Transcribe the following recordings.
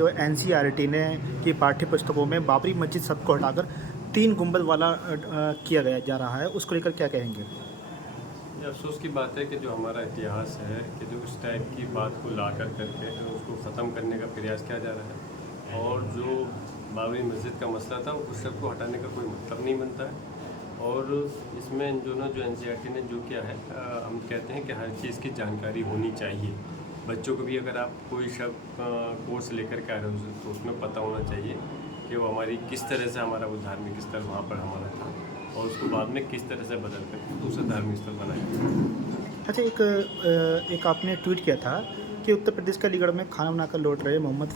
जो एनसीईआरटी ने की पाठ्य पुस्तकों में बाबरी मस्जिद शब्द को हटाकर 3 गुंबद वाला किया गया जा रहा है, उसको लेकर क्या कहेंगे? ये अफसोस की बात है कि जो हमारा इतिहास है कि जो उस टाइप की बात को ला कर करके उसको ख़त्म करने का प्रयास किया जा रहा है, और जो बाबरी मस्जिद का मसला था उस सब को हटाने का कोई मतलब नहीं बनता है। और इसमें जो एनसीईआरटी ने जो किया है, हम कहते हैं कि हर चीज़ की जानकारी होनी चाहिए। बच्चों को भी अगर आप कोई कोर्स लेकर के आ रहे हो तो उसमें पता होना चाहिए कि वो हमारी किस तरह से हमारा वो धार्मिक स्थल वहाँ पर हमारा था, और उसको बाद में किस तरह से बदल कर दूसरा धार्मिक स्थल बनाया। अच्छा, एक आपने ट्वीट किया था कि उत्तर प्रदेश के अलीगढ़ में खाना बनाकर लौट रहे मोहम्मद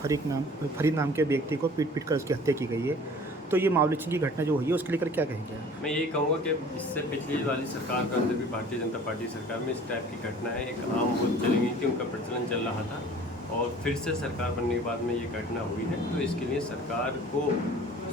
फरीद नाम के व्यक्ति को पीट कर उसकी हत्या की गई है। तो ये मामले की घटना जो हुई है उसके लेकर क्या कहेंगे? मैं यही कहूँगा कि इससे पिछली वाली सरकार के अंदर भी भारतीय जनता पार्टी सरकार में इस टाइप की घटनाएं एक आम बोल चली गई थी, उनका प्रचलन चल रहा था, और फिर से सरकार बनने के बाद में ये घटना हुई है। तो इसके लिए सरकार को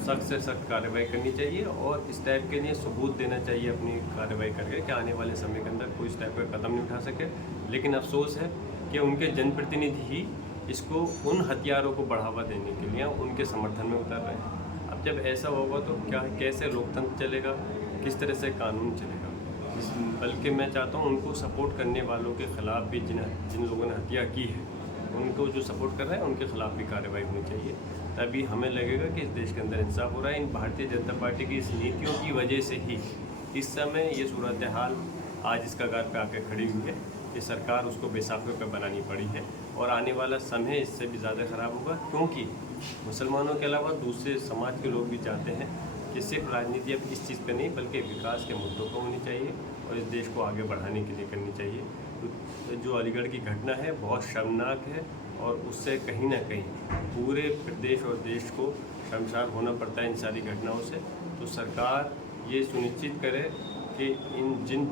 सख्त से सख्त कार्रवाई करनी चाहिए, और इस टाइप के लिए सबूत देना चाहिए अपनी कार्रवाई करके कि आने वाले समय के अंदर कोई इस टाइप का कदम नहीं उठा सके। लेकिन अफसोस है कि उनके जनप्रतिनिधि ही इसको उन हथियारों को बढ़ावा देने के लिए उनके समर्थन में उतर रहे हैं। अब जब ऐसा होगा तो कैसे लोकतंत्र चलेगा, किस तरह से कानून चलेगा? बल्कि मैं चाहता हूँ उनको सपोर्ट करने वालों के ख़िलाफ़ भी जिन लोगों ने हत्या की है, उनको जो सपोर्ट कर रहे हैं उनके ख़िलाफ़ भी कार्रवाई होनी चाहिए। तभी हमें लगेगा कि इस देश के अंदर इंसाफ हो रहा है। इन भारतीय जनता पार्टी की इस नीतियों की वजह से ही इस समय ये सूरत हाल आज इस कगार पे आके खड़ी हुई है। ये सरकार उसको बेसाख्ता पे बनानी पड़ी है, और आने वाला समय इससे भी ज़्यादा ख़राब होगा, क्योंकि मुसलमानों के अलावा दूसरे समाज के लोग भी चाहते हैं कि सिर्फ राजनीति अब इस चीज़ पे नहीं बल्कि विकास के मुद्दों पर होनी चाहिए और इस देश को आगे बढ़ाने के लिए करनी चाहिए। तो जो अलीगढ़ की घटना है बहुत शर्मनाक है, और उससे कहीं ना कहीं पूरे प्रदेश और देश को शर्मसार होना पड़ता है इन सारी घटनाओं से। तो सरकार ये सुनिश्चित करे कि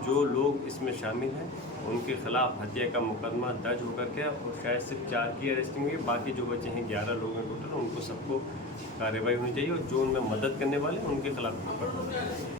जो लोग इसमें शामिल हैं उनके खिलाफ हत्या का मुकदमा दर्ज होकर के, और शायद सिर्फ 4 की अरेस्टिंग हुई, बाकी जो बचे हैं 11 लोग हैं टोटल, उनको सबको कार्रवाई होनी चाहिए, और जो उनमें मदद करने वाले हैं उनके खिलाफ